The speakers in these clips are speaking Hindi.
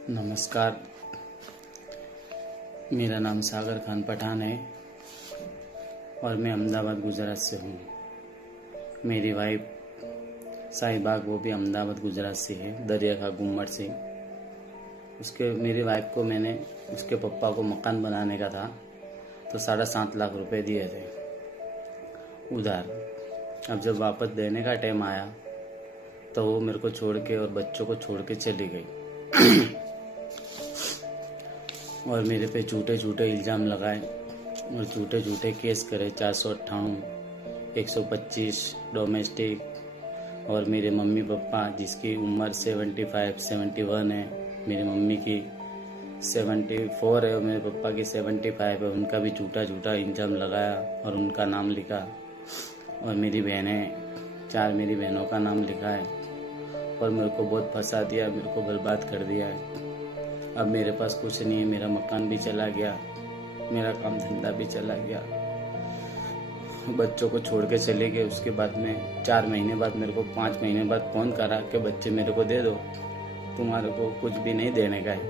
नमस्कार। मेरा नाम सागर खान पठान है और मैं अहमदाबाद गुजरात से हूँ। मेरी वाइफ साहिबाग, वो भी अहमदाबाद गुजरात से है, दरिया का गुम्मट से। मेरी वाइफ को मैंने उसके पप्पा को मकान बनाने का था तो 7.5 लाख रुपए दिए थे उधार। अब जब वापस देने का टाइम आया तो वो मेरे को छोड़ के और बच्चों को छोड़ के चली गई और मेरे पे झूठे झूठे इल्ज़ाम लगाए और झूठे झूठे केस करे। 498, 125 डोमेस्टिक। और मेरे मम्मी पापा, जिसकी उम्र 71 है, मेरी मम्मी की 74 है और मेरे पापा की 75 है, उनका भी झूठा झूठा इल्ज़ाम लगाया और उनका नाम लिखा। और मेरी बहनें 4 मेरी बहनों का नाम लिखा है और मेरे को बहुत फंसा दिया, मेरे को बर्बाद कर दिया है। अब मेरे पास कुछ नहीं है, मेरा मकान भी चला गया, मेरा काम धंधा भी चला गया, बच्चों को छोड़ के चले गए। उसके बाद में 4 महीने बाद मेरे को 5 महीने बाद फ़ोन करा कि बच्चे मेरे को दे दो, तुम्हारे को कुछ भी नहीं देने का है।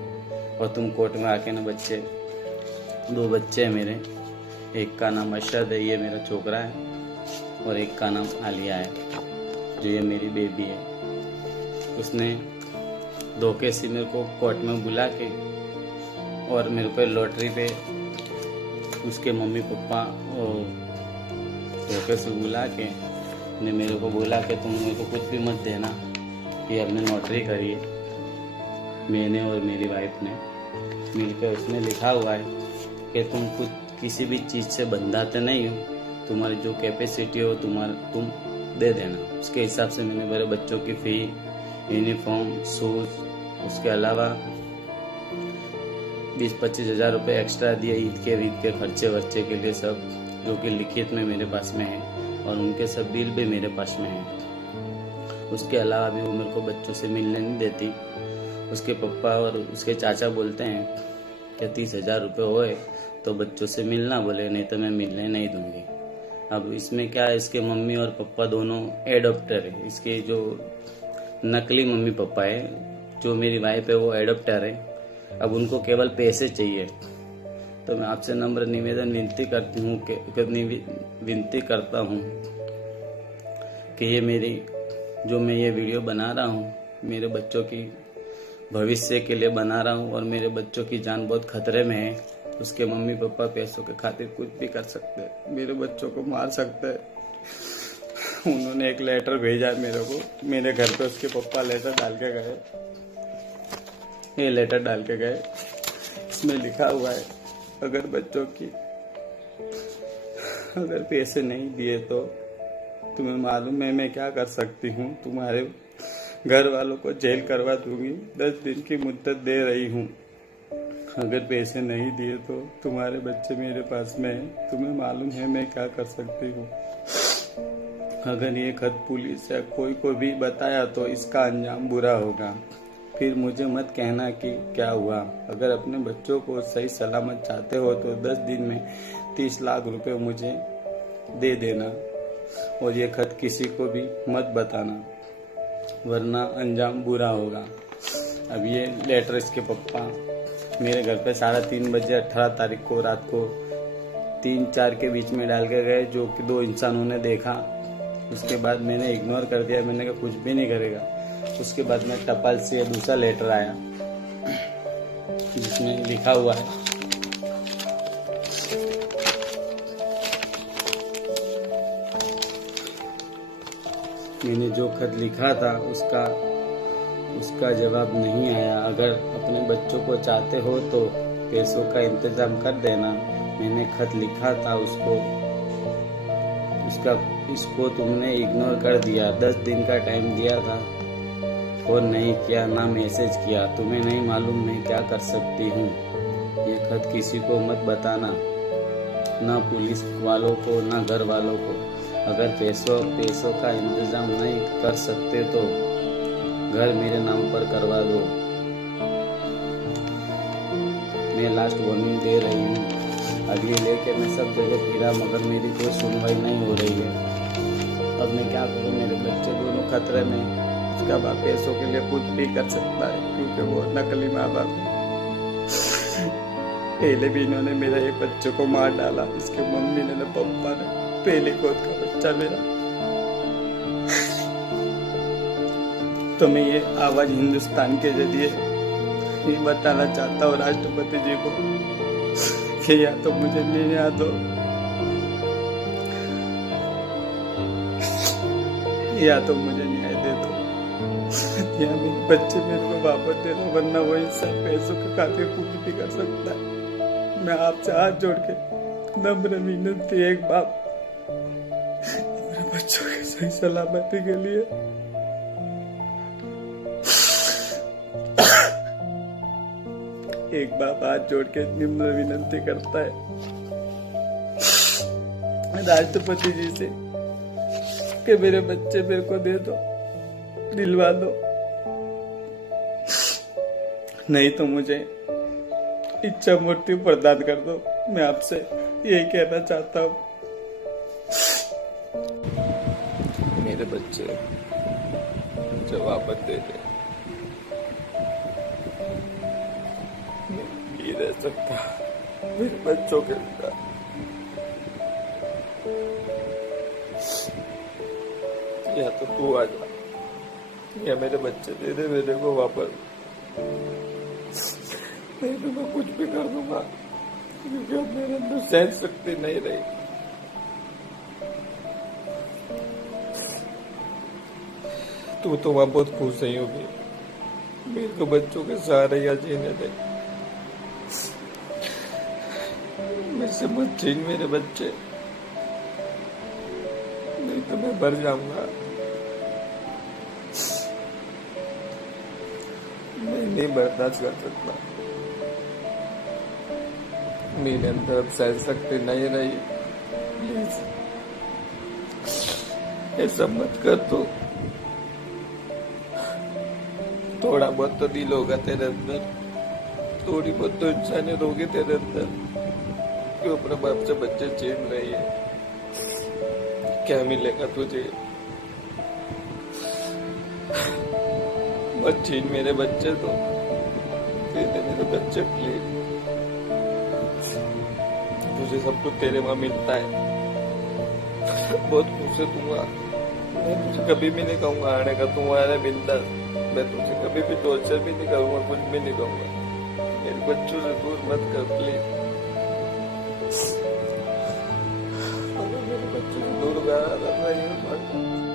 और तुम कोर्ट में आके ना 2 बच्चे हैं मेरे, एक का नाम अशद है, ये मेरा छोकरा है, और एक का नाम आलिया है, जो ये मेरी बेबी है। उसने धोखे से मेरे को कोर्ट में बुला के और मेरे को लॉटरी पे उसके मम्मी पापा धोखे से बुला के ने मेरे को बोला कि तुम मेरे को कुछ भी मत देना, ये हमने लॉटरी करी है। मैंने और मेरी वाइफ ने मिलकर उसमें लिखा हुआ है कि तुम कुछ किसी भी चीज़ से बंधाते नहीं हो, तुम्हारी जो कैपेसिटी हो तुम दे देना। उसके हिसाब से मैंने मेरे बच्चों की फ़ी, यूनिफॉर्म, शूज़, उसके अलावा 20-25 हज़ार रुपये एक्स्ट्रा दिए ईद के खर्चे वर्चे के लिए, सब जो कि लिखित में मेरे पास में है, और उनके सब बिल भी मेरे पास में है। उसके अलावा भी वो मेरे को बच्चों से मिलने नहीं देती। उसके पप्पा और उसके चाचा बोलते हैं कि 30,000 रुपये होए तो बच्चों से मिलना बोले, नहीं तो मैं मिलने नहीं दूंगी। अब इसमें क्या है, इसके मम्मी और पापा दोनों एडॉप्टर है। इसके जो नकली मम्मी पापा है, जो मेरी वाइफ है, वो एडॉप्टर है। अब उनको केवल पैसे चाहिए। तो मैं आपसे नम्र निवेदन विनती करता हूँ कि मैं ये वीडियो बना रहा हूँ, मेरे बच्चों की भविष्य के लिए बना रहा हूँ और मेरे बच्चों की जान बहुत खतरे में है। उसके मम्मी पापा पैसों के खातिर कुछ भी कर सकते हैं, मेरे बच्चों को मार सकते हैं। उन्होंने एक लेटर भेजा मेरे को, मेरे घर पे उसके पापा लेटर डाल के गए, ये लेटर डाल के गए। इसमें लिखा हुआ है, अगर पैसे नहीं दिए तो तुम्हें मालूम है मैं क्या कर सकती हूँ, तुम्हारे घर वालों को जेल करवा दूंगी, 10 दिन की मुद्दत दे रही हूँ। अगर पैसे नहीं दिए तो तुम्हारे बच्चे मेरे पास में है, तुम्हें मालूम है मैं क्या कर सकती हूँ। अगर ये खत पुलिस या कोई को भी बताया तो इसका अंजाम बुरा होगा। फिर मुझे मत कहना कि क्या हुआ। अगर अपने बच्चों को सही सलामत चाहते हो तो 10 दिन में 30 लाख रुपए मुझे दे देना और ये खत किसी को भी मत बताना, वरना अंजाम बुरा होगा। अब ये लेटर इसके पप्पा मेरे घर पे 3:30 बजे 18 तारीख को रात को 3-4 के बीच में डाल के गए, जो कि 2 इंसानों ने देखा। उसके बाद मैंने इग्नोर कर दिया, मैंने कहा कुछ भी नहीं करेगा। उसके बाद में टपाल से दूसरा लेटर आया जिसमें लिखा हुआ है, मैंने जो खत लिखा था उसका जवाब नहीं आया। अगर अपने बच्चों को चाहते हो तो पैसों का इंतजाम कर देना। मैंने खत लिखा था इसको तुमने इग्नोर कर दिया। 10 दिन का टाइम दिया था, फोन नहीं किया, ना मैसेज किया। तुम्हें नहीं मालूम मैं क्या कर सकती हूँ। ये खत किसी को मत बताना, ना पुलिस वालों को, ना घर वालों को। अगर पैसों का इंतजाम नहीं कर सकते तो घर मेरे नाम पर करवा दो। मैं लास्ट वार्निंग दे रही हूँ। अब ये लेके मैं सब जगह फिरा मगर मेरी कोई सुनवाई नहीं हो रही है। अब मैं क्या करूँ, मेरे बच्चे दोनों खतरे में। उसका बाप पैसों के लिए कुछ भी कर सकता है। के वो नकली माँ बाप। पहले भी इन्होंने मेरा एक बच्चों को मार डाला, इसके मम्मी ने ना पापा ने, पहले गोद का बच्चा मेरा। तो मैं ये आवाज हिंदुस्तान के जरिए ये बताना चाहता हूँ राष्ट्रपति जी को कि या तो मुझे न्याय दो या तो मुझे न्याय दे दो, या मेरे बच्चे मेरे को वापस दे दो, वरना वो इन सब पैसों के खातिर कुछ भी कर सकता है। मैं आपसे हाथ जोड़ के नम्र विनती, एक बाप मेरे बच्चों की सही सलामती के लिए एक बाप हाथ जोड़ के निम्न विनती करता है राष्ट्रपति जी से कि मेरे बच्चे मेरे को दे दो, दिलवा दो, नहीं तो मुझे इच्छा मृत्यु प्रदान कर दो। मैं आपसे यही कहना चाहता हूँ। मेरे बच्चे जब वापस दे दे, मैं नहीं रह सकता मेरे बच्चों के बिना। या तो तू आ जा, या मेरे बच्चे दे दे मेरे को वापस, नहीं तो मैं कुछ भी कर दूंगा, क्योंकि अब मेरे अंदर सहन शक्ति नहीं रही। तू तो वहां बहुत खुश नहीं होगी, मेरे को बच्चों के सहारे या जीने दे। मेरे से मत छीन मेरे बच्चे, नहीं तो मैं मर जाऊंगा। मैं नहीं बर्दाश्त कर सकता, मेरे अंदर अब सहन शक्ति नहीं रही। प्लीज ऐसा मत कर। तो थोड़ा बहुत तो दिल होगा तेरे अंदर, थोड़ी बहुत तो इंसानियत होगी तेरे अंदर, क्यों अपने बाप से बच्चे छीन रही है। क्या मिलेगा तुझे? मत छीन मेरे बच्चे, तो दे दे मेरे बच्चे प्लीज। तुझे सब कुछ तेरे वहां मिलता है, बहुत खुश है दूंगा। मैं तुझे कभी भी नहीं कहूंगा आने का, तू आने बिंदास। मैं तुझे कभी भी टॉर्चर भी नहीं करूंगा, कुछ भी नहीं कहूंगा। मेरे बच्चों से दूर मत कर प्लीज। अगर मेरे बच्चों से दूर गया